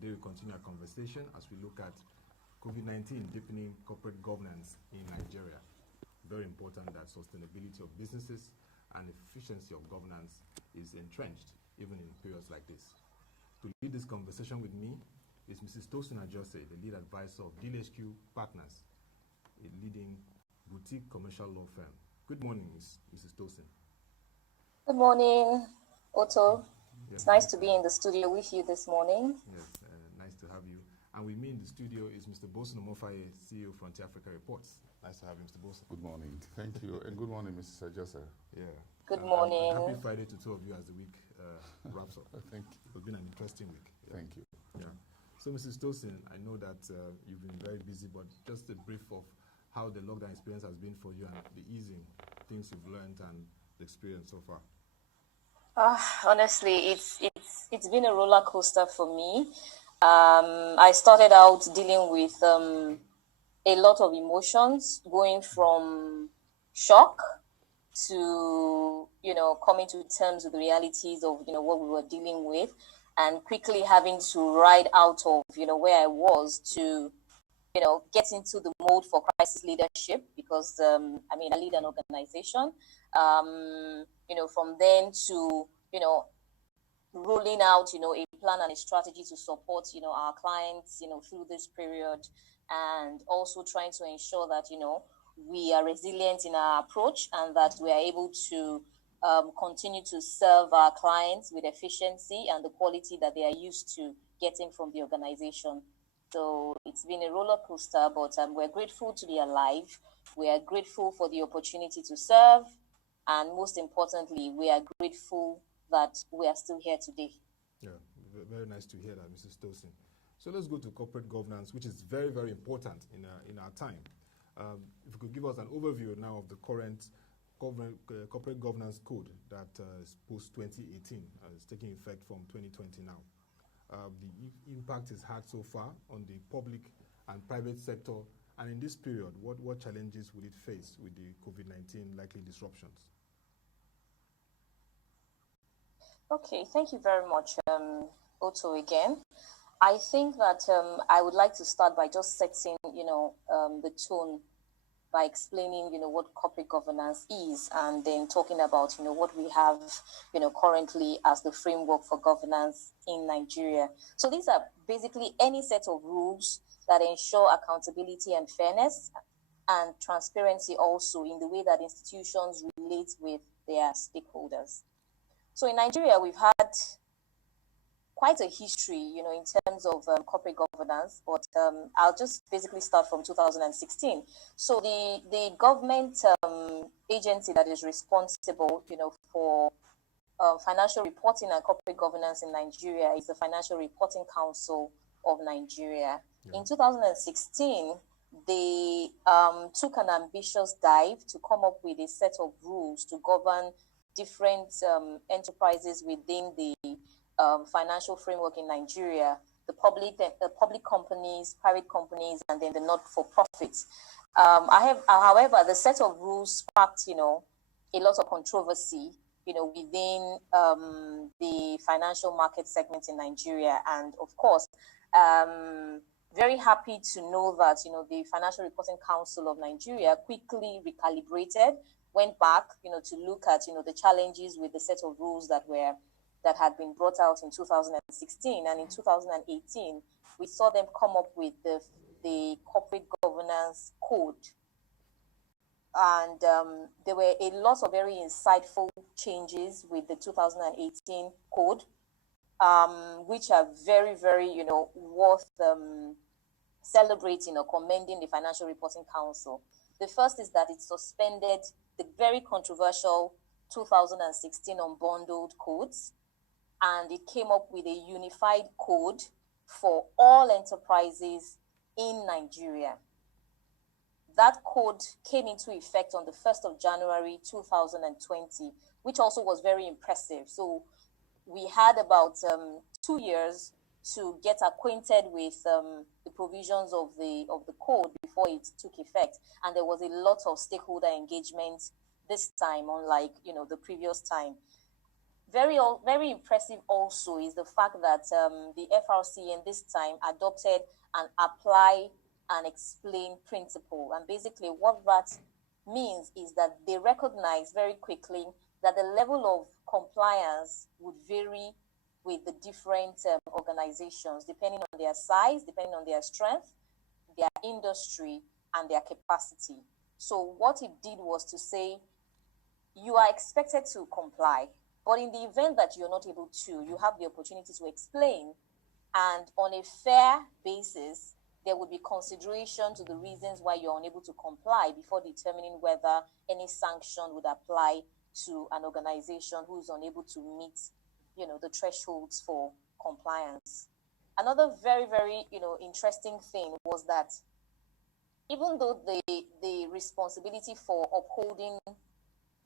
Today we continue our conversation as we look at COVID-19 deepening corporate governance in Nigeria. Very important that sustainability of businesses and efficiency of governance is entrenched even in periods like this. To lead this conversation with me is Mrs. Tosin Ajose, the lead advisor of DealHQ Partners, a leading boutique commercial law firm. Good morning, Mrs. Tosin. Good morning, Otto. Yes, it's nice to be in the studio with you this morning. Yes, nice to have you. And with me in the studio is Mr. Boason Omofaye, CEO of Frontier Africa Reports. Nice to have you, Mr. Boason. Good morning. Thank you. And good morning, Mrs. Ajose. Yeah. Good morning. Happy Friday to two of you as the week wraps up. Thank you. It's been an interesting week. Yeah. Thank you. Yeah. So, Mrs. Tosin, I know that you've been very busy, but just a brief of how the lockdown experience has been for you and the easing, things you've learned and the experience so far. Honestly, it's been a roller coaster for me. I started out dealing with a lot of emotions, going from shock to, coming to terms with the realities of, what we were dealing with, and quickly having to ride out of, where I was to, get into the mode for crisis leadership because, I lead an organization. From then to, rolling out, a plan and a strategy to support, our clients, through this period, and also trying to ensure that, we are resilient in our approach and that we are able to continue to serve our clients with efficiency and the quality that they are used to getting from the organization. So it's been a roller coaster, but we're grateful to be alive. We are grateful for the opportunity to serve. And most importantly, we are grateful that we are still here today. Yeah, very nice to hear that, Mrs. Tosin. So let's go to corporate governance, which is very, very important in our time. If you could give us an overview now of the current Corporate Governance Code that is post-2018, is taking effect from 2020 now. The impact is had so far on the public and private sector, and in this period, what challenges will it face with the COVID-19 likely disruptions? Okay, thank you very much, Otto, again. I think that I would like to start by just setting, the tone by explaining, what corporate governance is, and then talking about, what we have, currently as the framework for governance in Nigeria. So these are basically any set of rules that ensure accountability and fairness and transparency also in the way that institutions relate with their stakeholders. So in Nigeria, we've had quite a history, in terms of corporate governance, but I'll just basically start from 2016. So the government agency that is responsible, for financial reporting and corporate governance in Nigeria is the Financial Reporting Council of Nigeria. Yeah. In 2016, they took an ambitious dive to come up with a set of rules to govern different enterprises within the financial framework in Nigeria, the public companies, private companies, and then the not-for-profits. However, the set of rules sparked, a lot of controversy, within the financial market segment in Nigeria. And of course, very happy to know that, the Financial Reporting Council of Nigeria quickly recalibrated, went back, to look at, the challenges with the set of rules that had been brought out in 2016. And in 2018, we saw them come up with the Corporate Governance Code. And there were a lot of very insightful changes with the 2018 code, which are very, very, worth celebrating or commending the Financial Reporting Council. The first is that it suspended the very controversial 2016 unbundled codes, and it came up with a unified code for all enterprises in Nigeria. That code came into effect on the 1st of January 2020, which also was very impressive. So we had about 2 years to get acquainted with the provisions of the code before it took effect, and there was a lot of stakeholder engagement this time, unlike the previous time. very impressive also is the fact that the FRC in this time adopted an apply and explain principle. And basically what that means is that they recognize very quickly that the level of compliance would vary with the different organizations, depending on their size, depending on their strength, their industry, and their capacity. So what it did was to say, you are expected to comply, but in the event that you're not able to, you have the opportunity to explain, and on a fair basis, there would be consideration to the reasons why you're unable to comply before determining whether any sanction would apply to an organization who is unable to meet, the thresholds for compliance. Another very, very, interesting thing was that even though the responsibility for upholding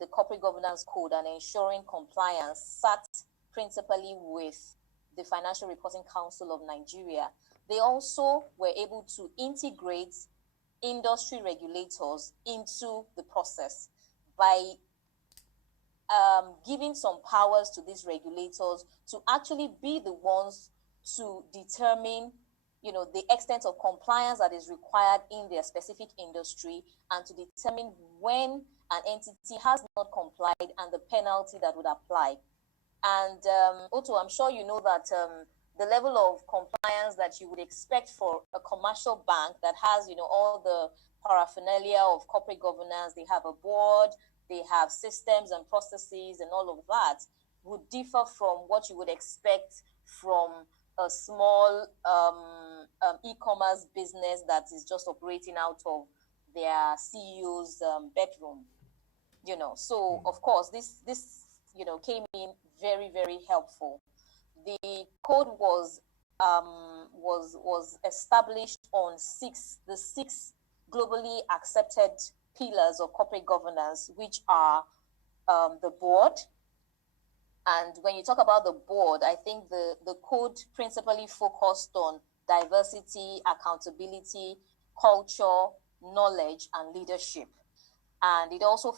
the Corporate Governance Code and ensuring compliance sat principally with the Financial Reporting Council of Nigeria, they also were able to integrate industry regulators into the process by giving some powers to these regulators to actually be the ones to determine, the extent of compliance that is required in their specific industry, and to determine when an entity has not complied and the penalty that would apply. And Otto, I'm sure you know that the level of compliance that you would expect for a commercial bank that has, all the paraphernalia of corporate governance, they have a board, they have systems and processes and all of that, would differ from what you would expect from a small e-commerce business that is just operating out of their CEO's bedroom. So of course this came in very, very helpful. The code was established on the six globally accepted pillars of corporate governance, which are the board. And when you talk about the board, I think the code principally focused on diversity, accountability, culture, knowledge, and leadership. And it also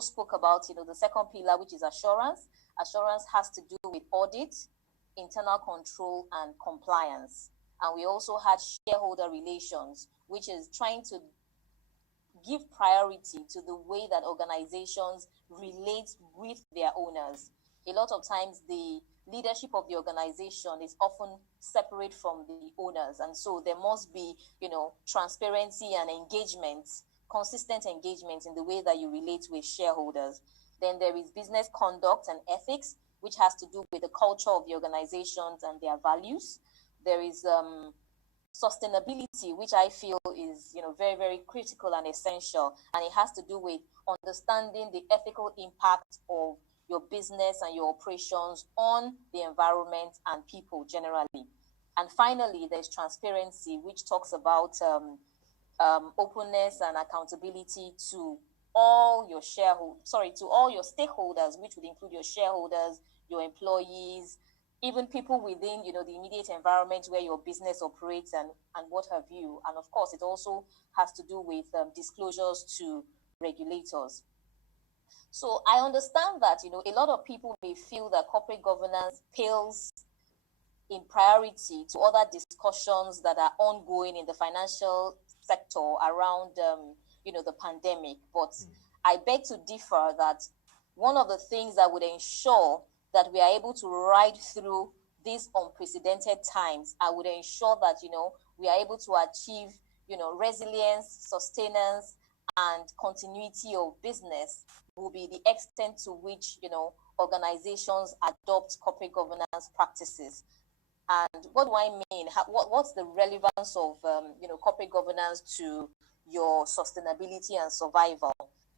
spoke about, the second pillar, which is assurance. Assurance has to do with audit, internal control, and compliance. And we also had shareholder relations, which is trying to give priority to the way that organizations relate with their owners. A lot of times the leadership of the organization is often separate from the owners. And so there must be, transparency and engagement, consistent engagement in the way that you relate with shareholders. Then there is business conduct and ethics, which has to do with the culture of the organizations and their values. There is sustainability, which I feel is, very, very critical and essential. And it has to do with understanding the ethical impact of your business and your operations on the environment and people generally. And finally, there's transparency, which talks about openness and accountability to all your stakeholders, which would include your shareholders, your employees, even people within, the immediate environment where your business operates and what have you. And of course, it also has to do with disclosures to regulators. So I understand that, a lot of people may feel that corporate governance pales in priority to other discussions that are ongoing in the financial sector around, the pandemic. But I beg to differ that one of the things that would ensure that we are able to ride through these unprecedented times, I would ensure that, we are able to achieve, resilience, sustenance, and continuity of business will be the extent to which, organizations adopt corporate governance practices. And what do I mean? What's the relevance of, corporate governance to your sustainability and survival?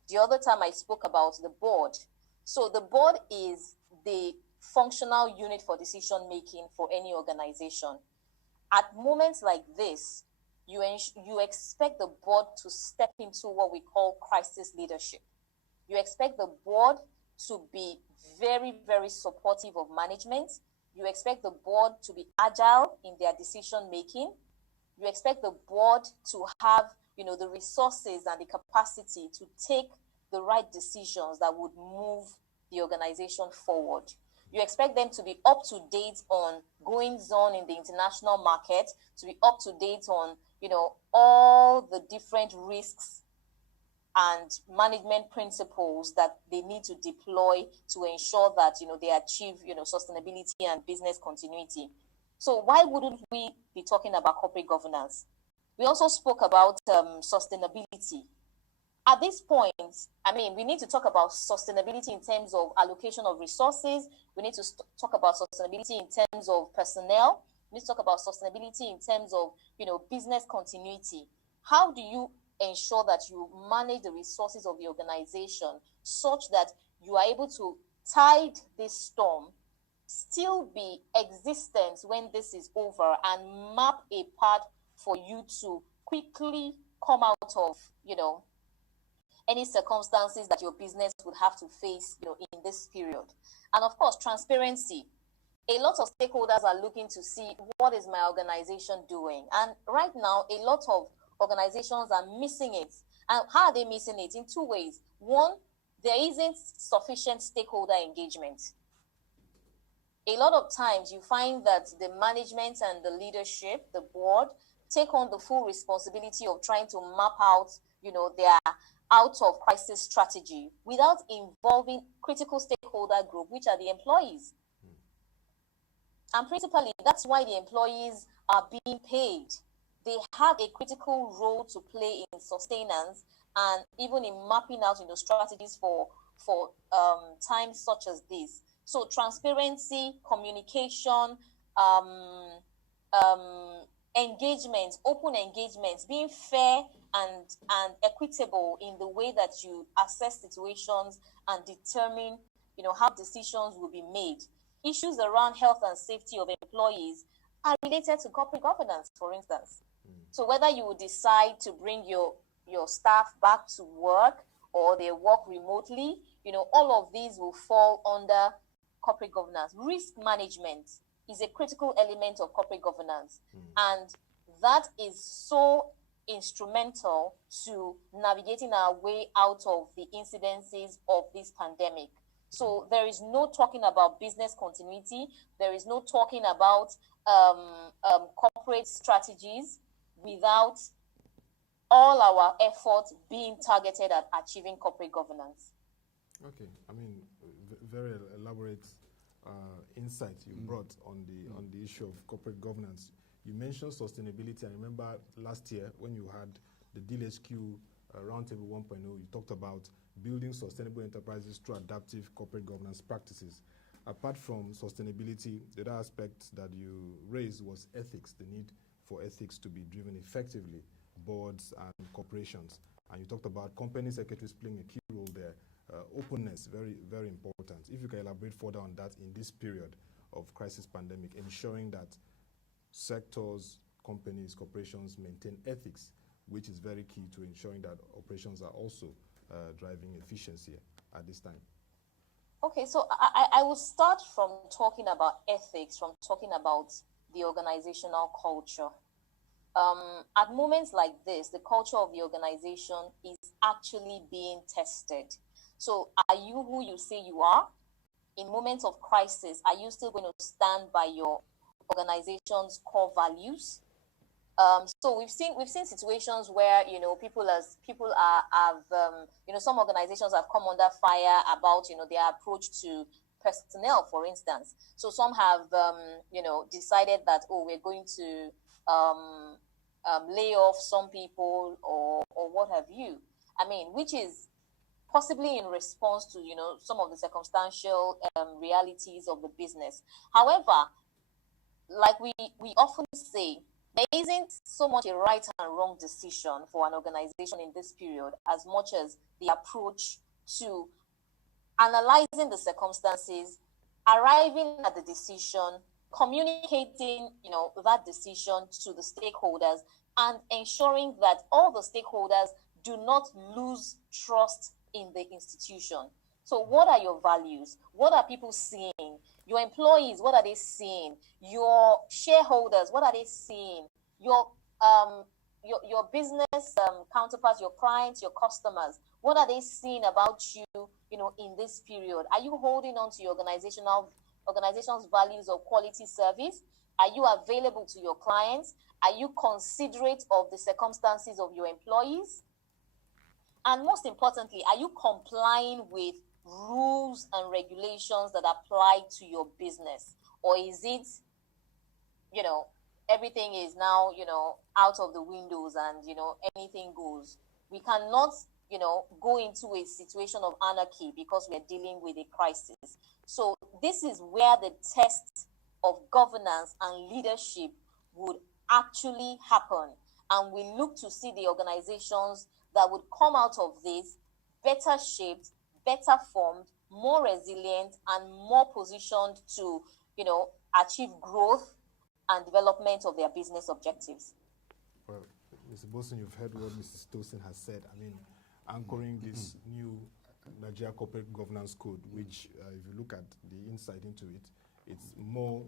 The other time I spoke about the board. So the board is the functional unit for decision making for any organization. At moments like this, you expect the board to step into what we call crisis leadership. You expect the board to be very, very supportive of management. You expect the board to be agile in their decision making. You expect the board to have, the resources and the capacity to take the right decisions that would move the organization forward. You expect them to be up to date on goings on in the international market, to be up to date on, all the different risks and management principles that they need to deploy to ensure that, they achieve, sustainability and business continuity. So why wouldn't we be talking about corporate governance? We also spoke about sustainability. At this point, we need to talk about sustainability in terms of allocation of resources. We need to talk about sustainability in terms of personnel. We need to talk about sustainability in terms of, business continuity. How do you ensure that you manage the resources of the organization such that you are able to tide this storm, still be existent when this is over, and map a path for you to quickly come out of, any circumstances that your business would have to face, in this period. And of course, transparency. A lot of stakeholders are looking to see, what is my organization doing? And right now, a lot of organizations are missing it. And how are they missing it? In two ways. One, there isn't sufficient stakeholder engagement. A lot of times you find that the management and the leadership, the board, take on the full responsibility of trying to map out, their out of crisis strategy without involving critical stakeholder group, which are the employees. And principally, that's why the employees are being paid. They have a critical role to play in sustenance and even in mapping out, strategies for times such as this. So transparency, communication, engagement, open engagements, being fair and equitable in the way that you assess situations and determine, how decisions will be made. Issues around health and safety of employees are related to corporate governance, for instance. So whether you decide to bring your staff back to work or they work remotely, all of these will fall under corporate governance. Risk management is a critical element of corporate governance. And that is so instrumental to navigating our way out of the incidences of this pandemic. So there is no talking about business continuity. There is no talking about corporate strategies without all our efforts being targeted at achieving corporate governance. Okay, very elaborate insight you brought on the issue of corporate governance. You mentioned sustainability. I remember last year when you had the DealHQ Roundtable 1.0, you talked about building sustainable enterprises through adaptive corporate governance practices. Apart from sustainability, the other aspect that you raised was ethics, the need for ethics to be driven effectively, boards and corporations. And you talked about company secretaries playing a key role there. Openness, very, very important. If you can elaborate further on that in this period of crisis pandemic, ensuring that sectors, companies, corporations maintain ethics, which is very key to ensuring that operations are also driving efficiency at this time. Okay, so I will start from talking about ethics, from talking about the organizational culture. At moments like this, the culture of the organization is actually being tested. So are you who you say you are? In moments of crisis, are you still going to stand by your organization's core values? So we've seen situations where people have some organizations have come under fire about their approach to personnel, for instance. So some have decided that we're going to lay off some people or what have you. Which is possibly in response to some of the circumstantial realities of the business. However, like we often say, there isn't so much a right and wrong decision for an organization in this period as much as the approach to analyzing the circumstances, arriving at the decision, communicating, that decision to the stakeholders, and ensuring that all the stakeholders do not lose trust in the institution. So what are your values? What are people seeing? Your employees, what are they seeing? Your shareholders, what are they seeing? Your business counterparts, your clients, your customers, what are they seeing about you, in this period? Are you holding on to your organizational organization's values of quality service? Are you available to your clients? Are you considerate of the circumstances of your employees? And most importantly, are you complying with rules and regulations that apply to your business? Or is it, everything is now, out of the windows and, anything goes? We cannot, go into a situation of anarchy because we're dealing with a crisis. So this is where the test of governance and leadership would actually happen. And we look to see the organizations that would come out of this better shaped, better formed, more resilient, and more positioned to, achieve growth and development of their business objectives. Well, Mr. Boason, you've heard what Mrs. Tosin has said. I mean, anchoring this new Nigerian Corporate Governance Code, which, if you look at the insight into it, it's more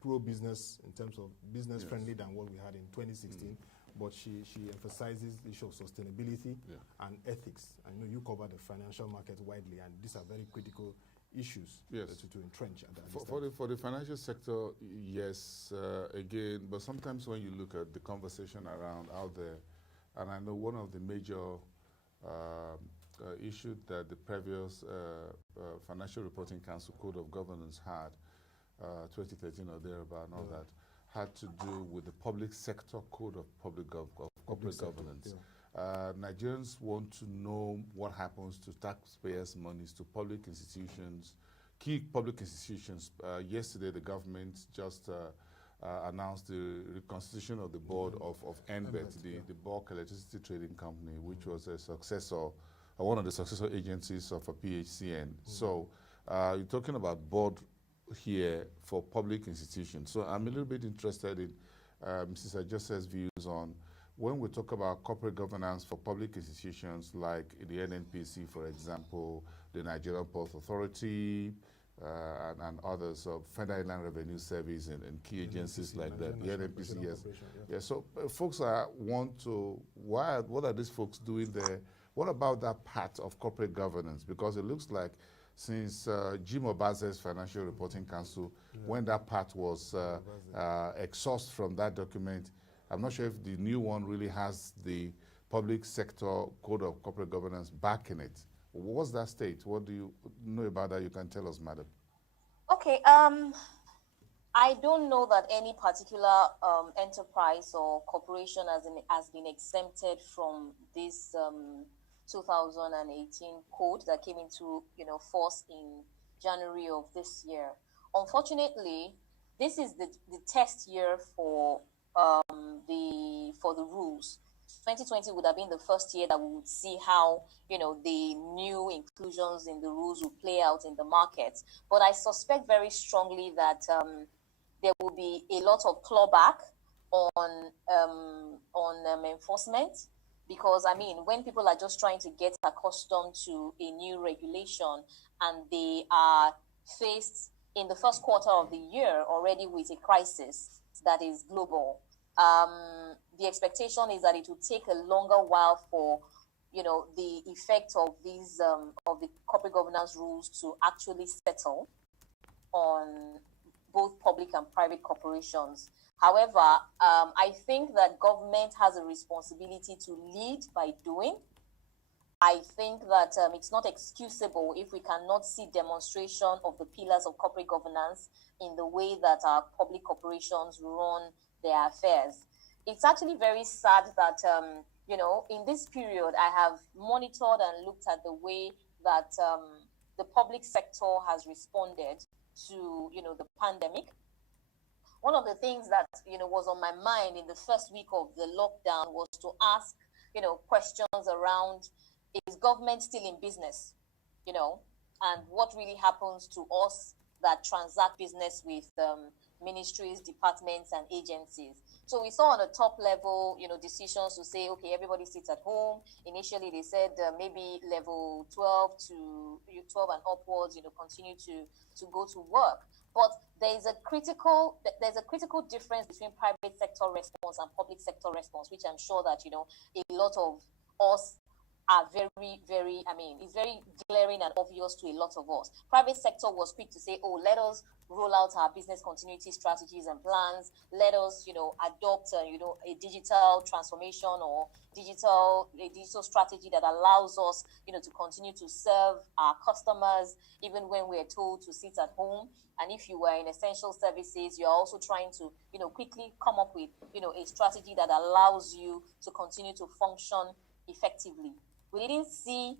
pro-business in terms of business-friendly than what we had in 2016. But she emphasizes the issue of sustainability and ethics. I know you cover the financial market widely, and these are very critical issues to entrench. For the financial sector, yes, again, but sometimes when you look at the conversation around out there, and I know one of the major issues that the previous Financial Reporting Council Code of Governance had, 2013 or thereabout, and all that, had to do with the public sector code of corporate governance. Nigerians want to know what happens to taxpayers' monies, to public institutions, key public institutions. Yesterday, the government just announced the reconstitution of the board of NBET, the bulk electricity trading company, which was a successor, one of the successor agencies of a PHCN. So you're talking about board here for public institutions. So I'm a little bit interested in Mrs. Ajose's views on when we talk about corporate governance for public institutions like the NNPC, for example, the Nigerian Port Authority, and others, Federal Inland Revenue Service and key agencies like that, the NNPC, yes. Yeah, so folks what are these folks doing there? What about that part of corporate governance? Because it looks like since Jim Obaze's Financial Reporting Council, when that part was exhausted from that document, I'm not sure if the new one really has the public sector code of corporate governance back in it. What's that state? What do you know about that? You can tell us, madam. Okay. I don't know that any particular enterprise or corporation has been exempted from this 2018 code that came into force in January of this year. Unfortunately, this is the test year for the rules. 2020 would have been the first year that we would see how the new inclusions in the rules will play out in the market. But I suspect very strongly that there will be a lot of clawback on enforcement. Because, I mean, when people are just trying to get accustomed to a new regulation and they are faced in the first quarter of the year already with a crisis that is global, the expectation is that it will take a longer while for, the effect of these, of the corporate governance rules to actually settle on both public and private corporations. However, I think that government has a responsibility to lead by doing. I think that it's not excusable if we cannot see demonstration of the pillars of corporate governance in the way that our public corporations run their affairs. It's actually very sad that, in this period, I have monitored and looked at the way that the public sector has responded to, the pandemic. One of the things that, was on my mind in the first week of the lockdown was to ask, questions around, is government still in business? And what really happens to us that transact business with ministries, departments, and agencies. So we saw on the top level, decisions to say, okay, everybody sits at home. Initially, they said maybe level 12 and upwards, continue to go to work. But there's a critical difference between private sector response and public sector response, which I'm sure that a lot of us are very, very, it's very glaring and obvious to a lot of us. Private sector was quick to say, oh, let us roll out our business continuity strategies and plans. Let us, adopt, a digital transformation or a digital strategy that allows us, to continue to serve our customers, even when we're told to sit at home. And if you were in essential services, you're also trying to, quickly come up with, a strategy that allows you to continue to function effectively. We didn't see,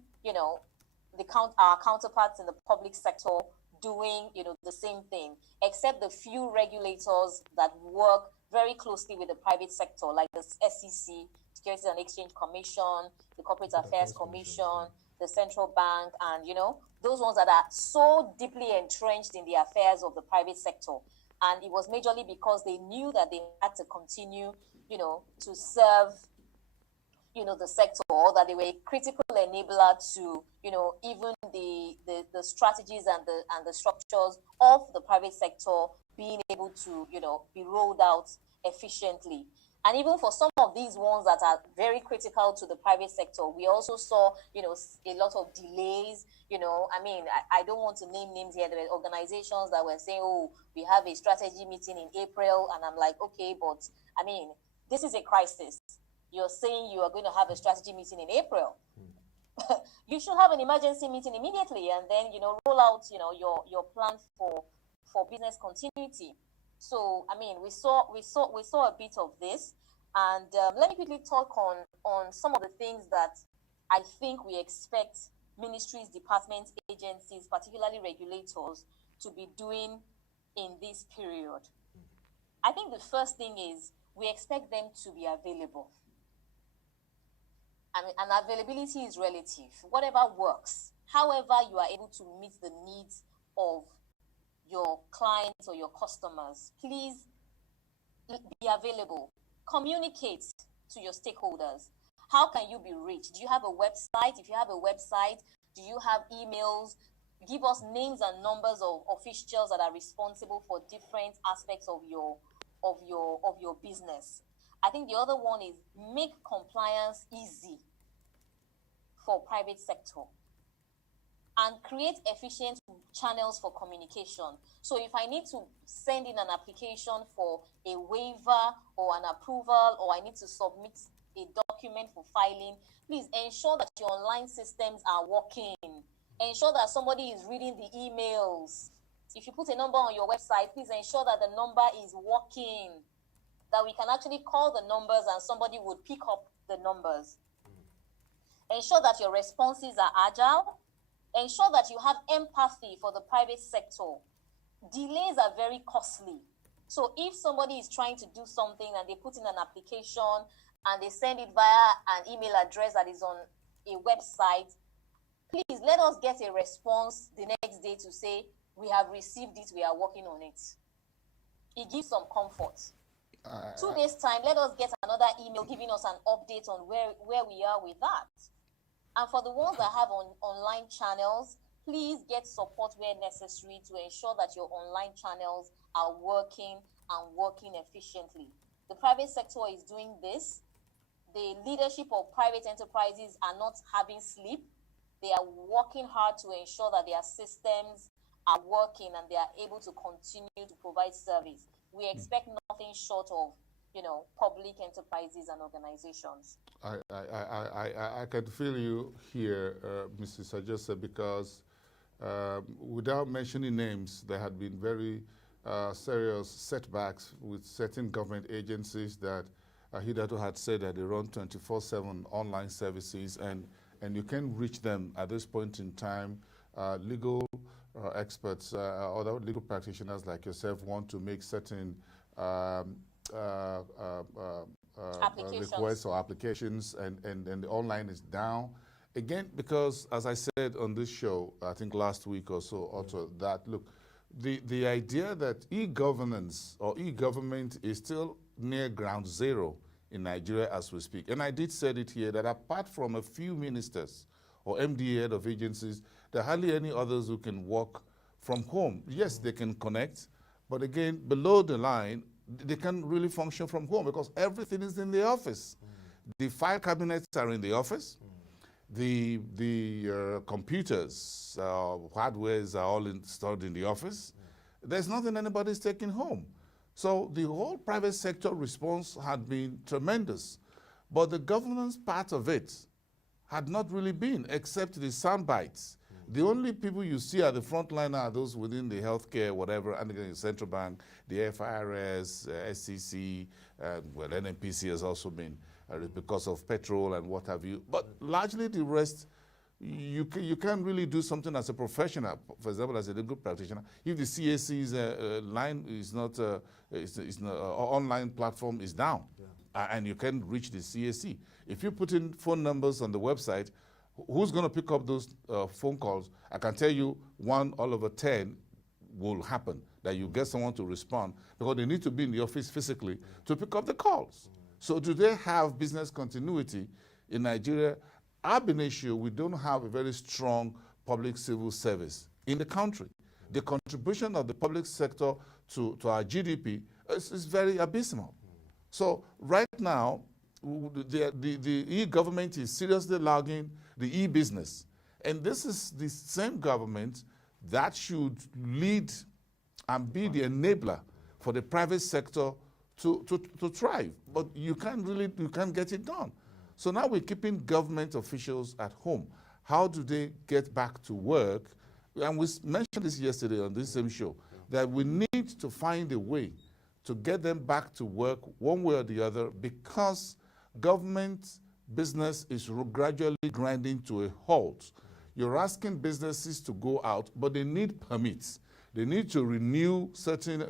our counterparts in the public sector doing, the same thing, except the few regulators that work very closely with the private sector, like the SEC, Securities and Exchange Commission, the Corporate Affairs Commission, the Central Bank, and, those ones that are so deeply entrenched in the affairs of the private sector. And it was majorly because they knew that they had to continue, to serve the sector, or that they were a critical enabler to, even the strategies and the structures of the private sector being able to, be rolled out efficiently. And even for some of these ones that are very critical to the private sector, we also saw, a lot of delays. I don't want to name names here. There were organizations that were saying, oh, we have a strategy meeting in April. And I'm like, okay, but this is a crisis. You're saying you are going to have a strategy meeting in April. You should have an emergency meeting immediately, and then, roll out, your plan for business continuity. So, we saw a bit of this, and let me quickly talk on some of the things that I think we expect ministries, departments, agencies, particularly regulators, to be doing in this period. I think the first thing is we expect them to be available. And availability is relative. Whatever works, however you are able to meet the needs of your clients or your customers, please be available. Communicate to your stakeholders. How can you be reached? Do you have a website? If you have a website, do you have emails? Give us names and numbers of officials that are responsible for different aspects of your business. I think the other one is make compliance easy for private sector and create efficient channels for communication. So if I need to send in an application for a waiver or an approval, or I need to submit a document for filing, please ensure that your online systems are working. Ensure that somebody is reading the emails. If you put a number on your website, please ensure that the number is working, that we can actually call the numbers and somebody would pick up the numbers. Ensure that your responses are agile. Ensure that you have empathy for the private sector. Delays are very costly. So if somebody is trying to do something and they put in an application and they send it via an email address that is on a website, please let us get a response the next day to say, we have received it, we are working on it. It gives some comfort. 2 days time, let us get another email giving us an update on where we are with that. And for the ones that have online channels, please get support where necessary to ensure that your online channels are working and working efficiently. The private sector is doing this. The leadership of private enterprises are not having sleep. They are working hard to ensure that their systems are working and they are able to continue to provide service. We expect nothing short of, public enterprises and organizations. I can feel you here, Mrs. Ajose, because without mentioning names, there had been very serious setbacks with certain government agencies that hitherto had said that they run 24/7 online services, and you can reach them at this point in time. Legal experts, other legal practitioners like yourself want to make certain requests or applications, and the online is down. Again, because as I said on this show, I think last week or so, also that, look, the idea that e-governance or e-government is still near ground zero in Nigeria as we speak. And I did say it here that apart from a few ministers or MDA head of agencies, there are hardly any others who can work from home. Yes, they can connect, but again, below the line, they can't really function from home because everything is in the office. The file cabinets are in the office. The computers, hardwares are all installed in the office. There's nothing anybody's taking home. So the whole private sector response had been tremendous. But the governance part of it had not really been, except the sound bites. The only people you see at the front line are those within the healthcare, whatever, and the central bank, the FIRS, SCC, well, NNPC has also been because of petrol and what have you. But largely the rest, you can't really do something as a professional, for example, as a legal practitioner. If the CAC's line is not, online platform is down, and you can't reach the CAC. If you put in phone numbers on the website, who's going to pick up those phone calls? I can tell you 1 all over 10 will happen, that you get someone to respond, because they need to be in the office physically to pick up the calls. So do they have business continuity in Nigeria? Ab initio, we don't have a very strong public civil service in the country. The contribution of the public sector to our GDP is very abysmal. So right now, the e-government is seriously lagging the e-business. And this is the same government that should lead and be the enabler for the private sector to thrive. But you can't get it done. So now we're keeping government officials at home. How do they get back to work? And we mentioned this yesterday on this same show, that we need to find a way to get them back to work one way or the other, because government business is gradually grinding to a halt. You're asking businesses to go out, but they need permits. They need to renew certain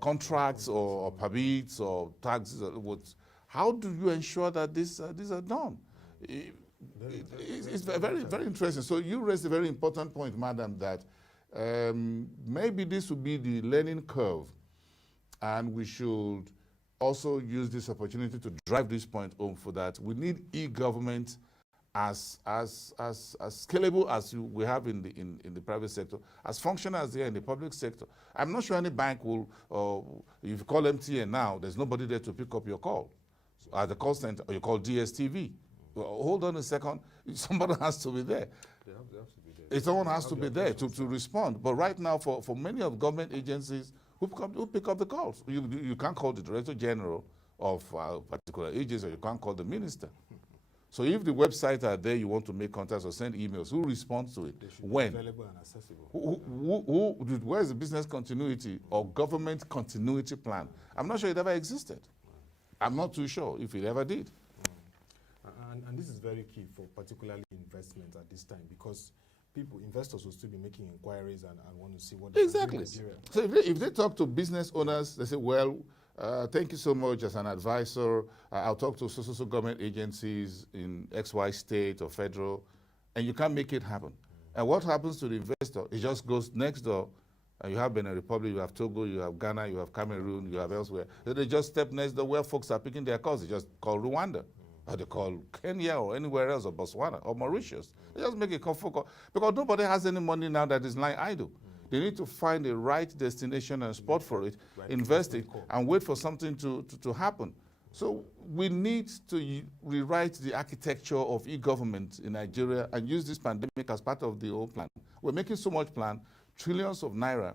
contracts or permits or taxes. How do you ensure that these are done? It's very, very interesting. So you raised a very important point, madam, that maybe this would be the learning curve, and we should also use this opportunity to drive this point home for that. We need e-government as scalable as we have in the private sector, as functional as they are in the public sector. I'm not sure any bank will, if you call MTN now, there's nobody there to pick up your call. So at the call center, or you call DSTV. Well, hold on a second, somebody has to be there. They have to be there. Someone has to be there to respond. But right now, for many of government agencies, who pick up the calls? You can't call the Director General of a particular agency, or you can't call the minister. So if the websites are there, you want to make contacts or send emails, who responds to it? They should when? Be available and accessible. Where is the business continuity or government continuity plan? I'm not sure it ever existed. I'm not too sure if it ever did. And this is very key for particularly investment at this time, because investors will still be making inquiries and want to see what they exactly. do in Nigeria. So if they talk to business owners, they say, well, thank you so much as an advisor. I'll talk to so government agencies in XY state or federal, and you can't make it happen. And what happens to the investor? It just goes next door. You have Benin Republic, you have Togo, you have Ghana, you have Cameroon, you have elsewhere. They just step next door where folks are picking their calls. They just call Rwanda, or they call Kenya, or anywhere else, or Botswana, or Mauritius. They just make a phone call, because nobody has any money now that is lying idle. They need to find the right destination and spot for it, invest it, and wait for something to happen. So we need to rewrite the architecture of e-government in Nigeria and use this pandemic as part of the whole plan. We're making so much plan, trillions of naira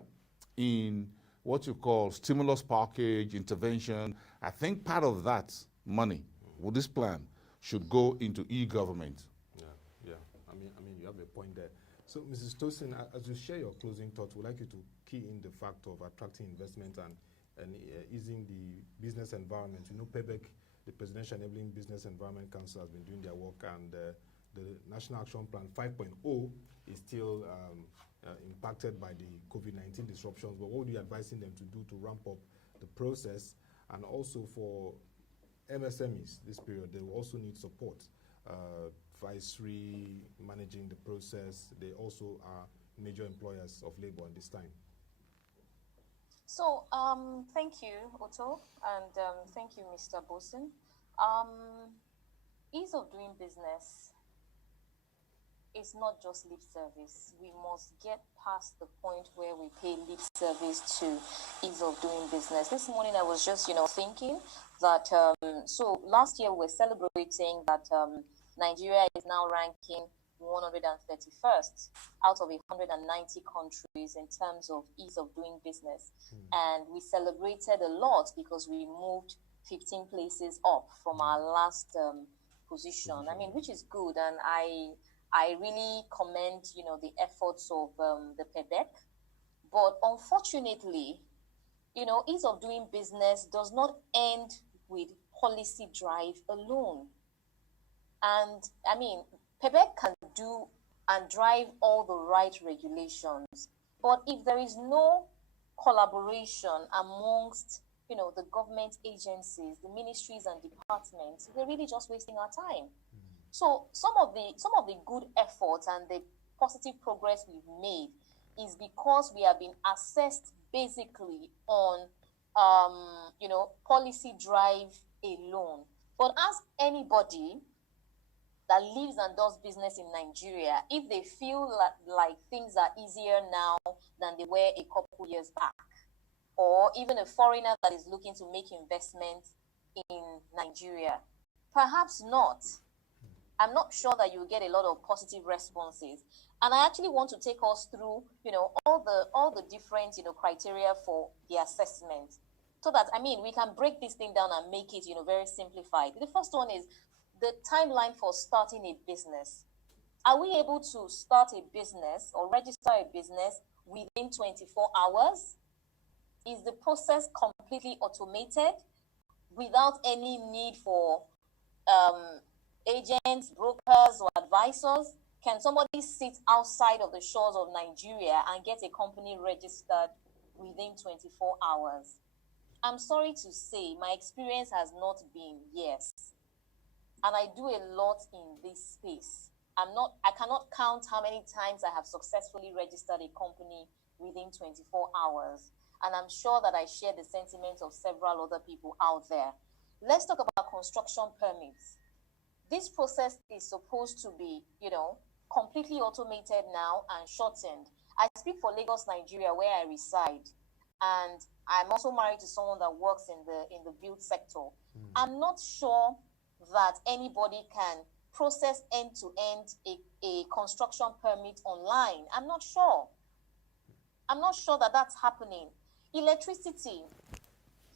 in what you call stimulus package, intervention. I think part of that money with this plan should go into e-government. Yeah. I mean, you have a point there. So, Mrs. Tosin, as you share your closing thoughts, we'd like you to key in the fact of attracting investment and easing the business environment. You know, PEBEC, the Presidential Enabling Business Environment Council, has been doing their work, and the National Action Plan 5.0 is still impacted by the COVID-19 disruptions. But what would you advising them to do to ramp up the process? And also for MSMEs this period, they will also need support. Advisory, managing the process. They also are major employers of labor at this time. So, thank you, Otto, and thank you, Mr. Boason. Ease of doing business is not just lip service. We must get past the point where we pay lip service to ease of doing business. This morning I was just, thinking that, so last year we're celebrating that Nigeria is now ranking 131st out of 190 countries in terms of ease of doing business. And we celebrated a lot because we moved 15 places up from our last position. I mean, which is good. And I really commend, the efforts of the PEBEC. But unfortunately, ease of doing business does not end with policy drive alone. And I mean, PEBEC can do and drive all the right regulations, but if there is no collaboration amongst, the government agencies, the ministries and departments, we're really just wasting our time. So some of the good efforts and the positive progress we've made is because we have been assessed basically on, policy drive alone. But ask anybody that lives and does business in Nigeria if they feel like things are easier now than they were a couple years back, or even a foreigner that is looking to make investments in Nigeria. Perhaps not. I'm not sure that you will get a lot of positive responses. And I actually want to take us through, all the different, criteria for the assessment, so that, we can break this thing down and make it, very simplified. The first one is the timeline for starting a business. Are we able to start a business or register a business within 24 hours? Is the process completely automated without any need for agents, brokers, or advisors? Can somebody sit outside of the shores of Nigeria and get a company registered within 24 hours? I'm sorry to say, my experience has not been yes. And I do a lot in this space. I cannot count how many times I have successfully registered a company within 24 hours. And I'm sure that I share the sentiments of several other people out there. Let's talk about construction permits. This process is supposed to be, completely automated now and shortened. I speak for Lagos, Nigeria, where I reside. And I'm also married to someone that works in the build sector. I'm not sure that anybody can process end-to-end a construction permit online. I'm not sure that that's happening. Electricity.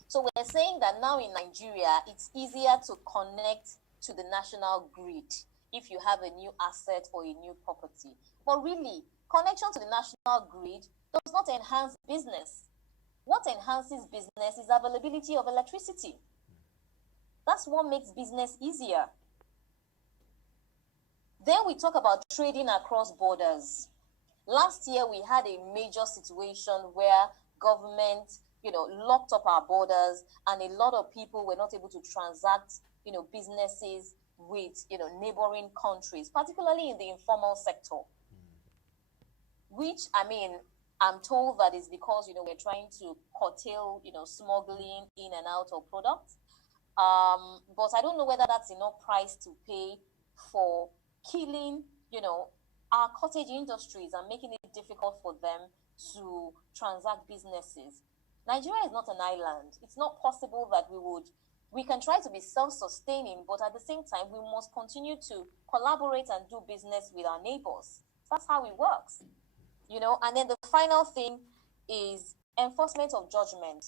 So we're saying that now in Nigeria, it's easier to connect to the national grid if you have a new asset or a new property. But really, connection to the national grid does not enhance business. What enhances business is availability of electricity. That's what makes business easier. Then we talk about trading across borders. Last year, we had a major situation where government, locked up our borders, and a lot of people were not able to transact, businesses with, neighboring countries, particularly in the informal sector. Which, I'm told that is because, we're trying to curtail, smuggling in and out of products. But I don't know whether that's enough price to pay for killing, our cottage industries and making it difficult for them to transact businesses. Nigeria is not an island. It's not possible that we can try to be self-sustaining, but at the same time, we must continue to collaborate and do business with our neighbors. That's how it works, And then the final thing is enforcement of judgment.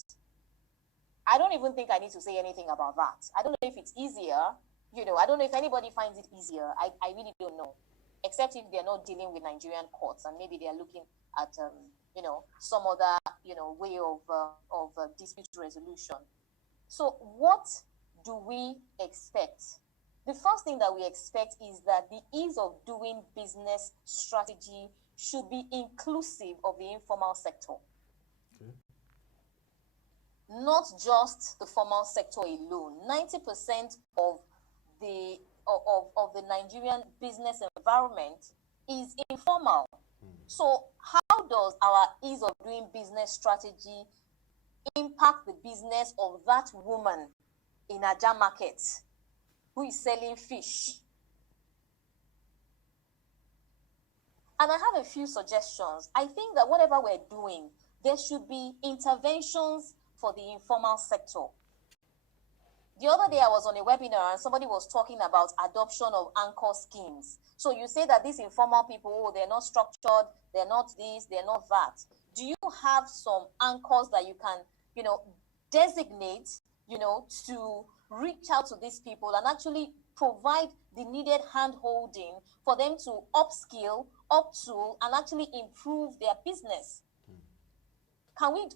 I don't even think I need to say anything about that. I don't know if it's easier, I don't know if anybody finds it easier. I really don't know, except if they're not dealing with Nigerian courts and maybe they're looking at, some other, way of dispute resolution. So what do we expect? The first thing that we expect is that the ease of doing business strategy should be inclusive of the informal sector. Okay. Not just the formal sector alone. 90% of the Nigerian business environment is informal. So how does our ease of doing business strategy impact the business of that woman in Aja market who is selling fish? And I have a few suggestions. I think that whatever we're doing, there should be interventions for the informal sector. The other day I was on a webinar and somebody was talking about adoption of anchor schemes. So you say that these informal people, oh, they're not structured, they're not this, they're not that. Do you have some anchors that you can, designate, to reach out to these people and actually provide the needed hand-holding for them to upskill, uptool, and actually improve their business? Can we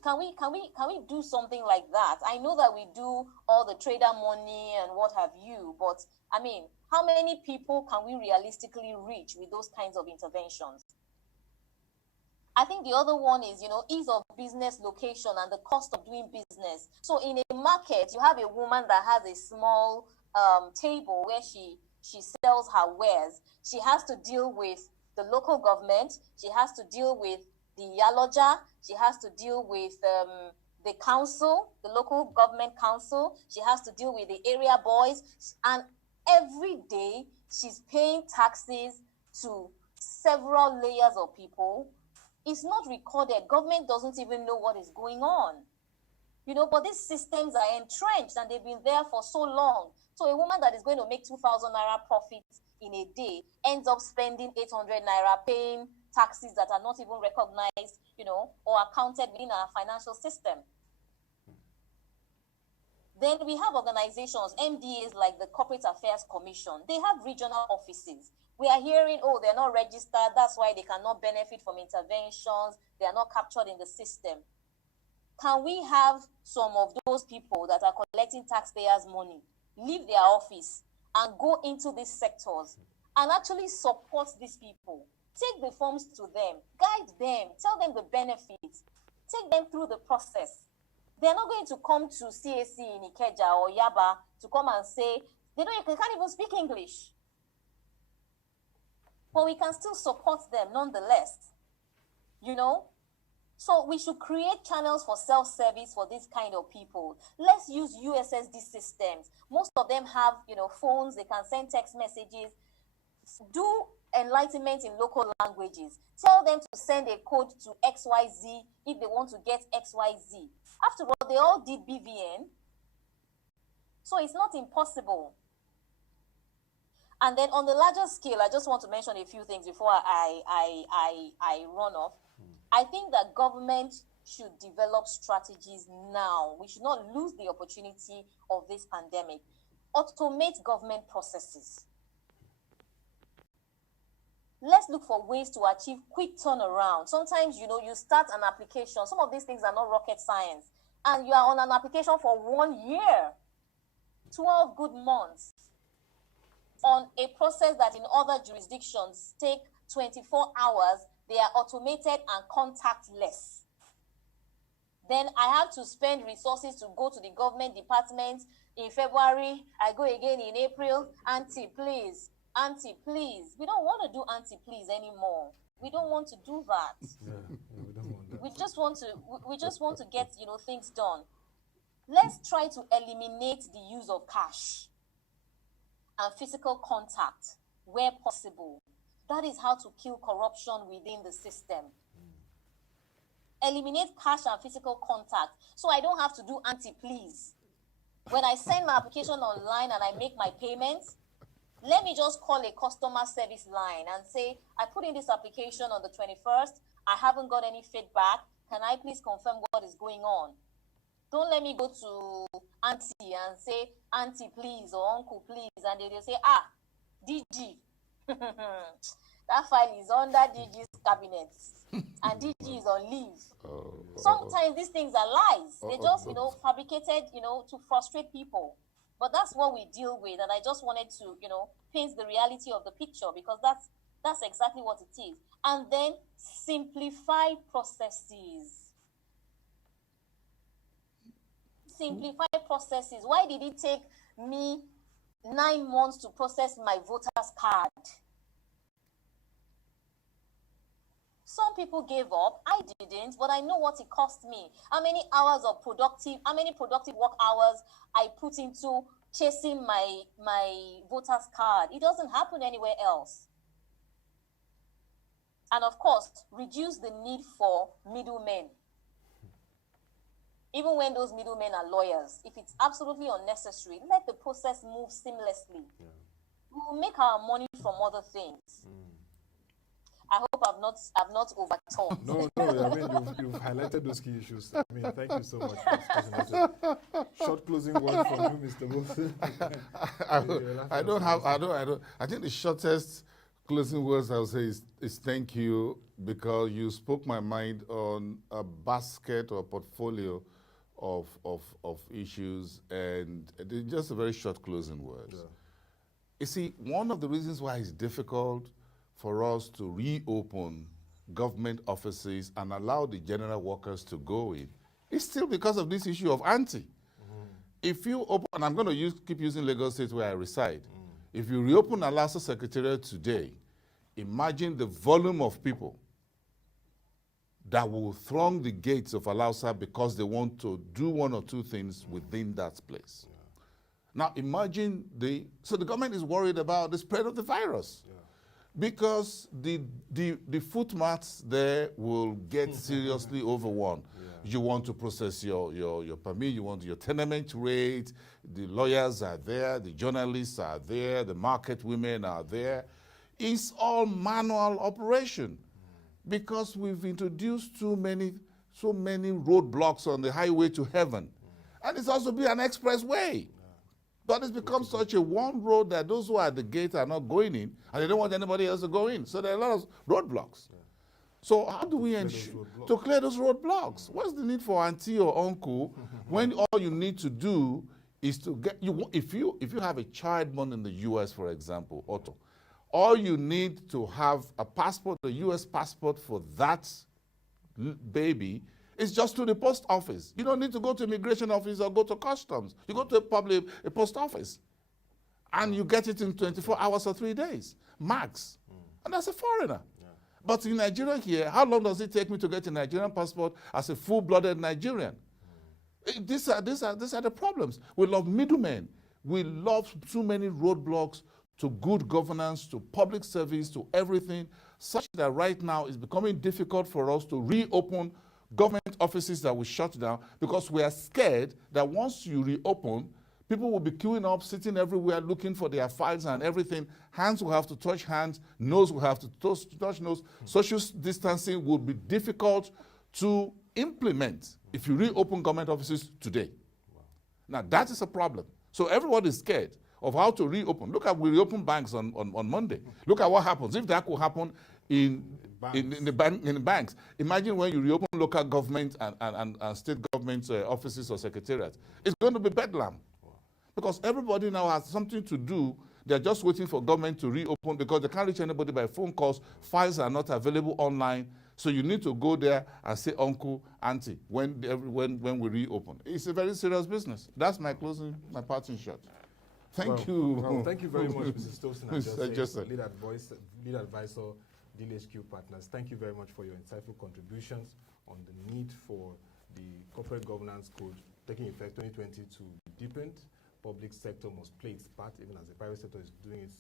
do something like that? I know that we do all the trader money and what have you, but I mean, how many people can we realistically reach with those kinds of interventions? I think the other one is, ease of business location and the cost of doing business. So in a market, you have a woman that has a small table where she sells her wares. She has to deal with the local government. She has to deal with the Yaloja. She has to deal with the council, the local government council. She has to deal with the area boys. And every day she's paying taxes to several layers of people. It's not recorded. Government doesn't even know what is going on. But these systems are entrenched and they've been there for so long. So a woman that is going to make 2,000 naira profit in a day ends up spending 800 naira paying taxes that are not even recognized, or accounted within our financial system. Then we have organizations, MDAs like the Corporate Affairs Commission. They have regional offices. We are hearing, oh, they're not registered. That's why they cannot benefit from interventions. They are not captured in the system. Can we have some of those people that are collecting taxpayers' money leave their office and go into these sectors and actually support these people? Take the forms to them, guide them, tell them the benefits, take them through the process. They're not going to come to CAC in Ikeja or Yaba to come and say, they can't even speak English. But we can still support them nonetheless, So we should create channels for self-service for this kind of people. Let's use USSD systems. Most of them have, phones, they can send text messages. Do enlightenment in local languages. Tell them to send a code to XYZ if they want to get XYZ. After all, they all did BVN. So it's not impossible. And then on the larger scale, I just want to mention a few things before I run off. I think that government should develop strategies now. We should not lose the opportunity of this pandemic. Automate government processes. Let's look for ways to achieve quick turnaround. Sometimes, you start an application. Some of these things are not rocket science. And you are on an application for 1 year, 12 good months, on a process that in other jurisdictions take 24 hours. They are automated and contactless. Then I have to spend resources to go to the government department in February. I go again in April. Auntie, please. Auntie, please. We don't want to do auntie, please anymore. We don't want to do that. Yeah, we don't want that. We just want to get, things done. Let's try to eliminate the use of cash and physical contact where possible. That is how to kill corruption within the system. Eliminate cash and physical contact so I don't have to do auntie, please. When I send my application online and I make my payments, let me just call a customer service line and say, I put in this application on the 21st. I haven't got any feedback. Can I please confirm what is going on? Don't let me go to auntie and say, auntie, please, or uncle, please. And they'll say, DG. That file is under DG's cabinet. And DG is on leave. Sometimes these things are lies. They just, fabricated, to frustrate people. But that's what we deal with. And I just wanted to, paint the reality of the picture because that's exactly what it is. And then simplify processes. Simplify processes. Why did it take me 9 months to process my voter's card? Some people gave up. I didn't, but I know what it cost me. How many productive work hours I put into chasing my voter's card. It doesn't happen anywhere else. And of course, reduce the need for middlemen. even when those middlemen are lawyers, if it's absolutely unnecessary, let the process move seamlessly. Yeah. We will make our money from other things. I hope I've not overtalked. No, I mean, you've highlighted those key issues. I mean, thank you so much. Short closing word from you, Mr. Boason. I think the shortest closing words I would say is thank you, because you spoke my mind on a basket or a portfolio of issues, and just a very short closing words. Yeah. You see, one of the reasons why it's difficult for us to reopen government offices and allow the general workers to go in is still because of this issue of ante. If you open, and I'm going to keep using Lagos State where I reside, if you reopen Alasa Secretariat today, imagine the volume of people that will throng the gates of Alausa because they want to do one or two things within that place. Yeah. Now imagine so the government is worried about the spread of the virus. Yeah. Because the footmaths there will get seriously overrun. Yeah. You want to process your permit, you want your tenement rate, the lawyers are there, the journalists are there, the market women are there. It's all manual operation because we've introduced so many roadblocks on the highway to heaven. And it's also be an expressway. But it's become such a one road that those who are at the gate are not going in, and they don't want anybody else to go in. So there are a lot of roadblocks. Yeah. So how do we ensure to clear those roadblocks? What's the need for auntie or uncle when all you need to do is to get if you have a child born in the US, for example, Otto, all you need to have a passport, a US passport for that baby, it's just to the post office. You don't need to go to immigration office or go to customs. You go to a post office, and you get it in 24 hours or 3 days, max. And that's a foreigner. Yeah. But in Nigeria here, how long does it take me to get a Nigerian passport as a full-blooded Nigerian? These are the problems. We love middlemen. We love too many roadblocks to good governance, to public service, to everything, such that right now it's becoming difficult for us to reopen government offices that we shut down because we are scared that once you reopen, people will be queuing up, sitting everywhere, looking for their files and everything. Hands will have to touch hands, nose will have to touch nose. Social distancing will be difficult to implement if you reopen government offices today. Wow. Now, that is a problem. So everyone is scared of how to reopen. Look at, we reopen banks on Monday. Look at what happens. If that could happen in the banks. Imagine when you reopen local government and state government offices or secretariats. It's going to be bedlam. Wow. Because everybody now has something to do. They're just waiting for government to reopen because they can't reach anybody by phone calls. Files are not available online. So you need to go there and say uncle, auntie when we reopen. It's a very serious business. That's my parting shot. Thank you. Well, thank you very much, Mrs. Tosin Ajose, lead advisor, DealHQ Partners. Thank you very much for your insightful contributions on the need for the Corporate Governance Code taking effect 2020 to be deepened. Public sector must play its part, even as the private sector is doing it,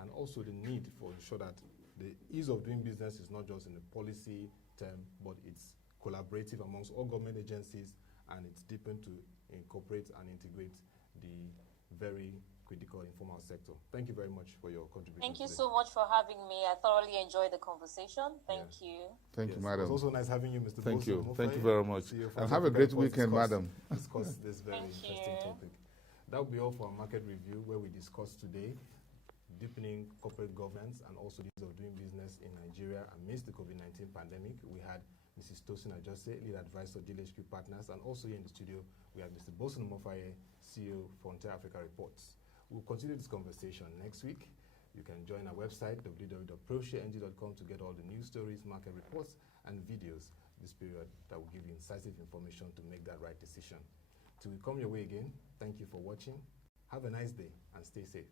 and also the need for ensure that the ease of doing business is not just in the policy term, but it's collaborative amongst all government agencies, and it's deepened to incorporate and integrate the very critical informal sector. Thank you very much for your contribution. Thank you so much for having me. I thoroughly enjoyed the conversation. Thank you. Thank you, madam. It was also nice having you, Mr. Thank Boason. you. Thank you very much. And have a great weekend, madam. Discuss this very interesting topic. That will be all for our market review, where we discussed today deepening corporate governance and also the ease of doing business in Nigeria amidst the COVID-19 pandemic. We had Mrs. Tosin Ajose, lead advisor, DealHQ Partners, and also here in the studio, we have Mr. Boason Omofaye, CEO, Frontier Africa Reports. We'll continue this conversation next week. You can join our website, www.proshareng.com, to get all the news stories, market reports, and videos this period that will give you incisive information to make that right decision. Till we come your way again, thank you for watching. Have a nice day and stay safe.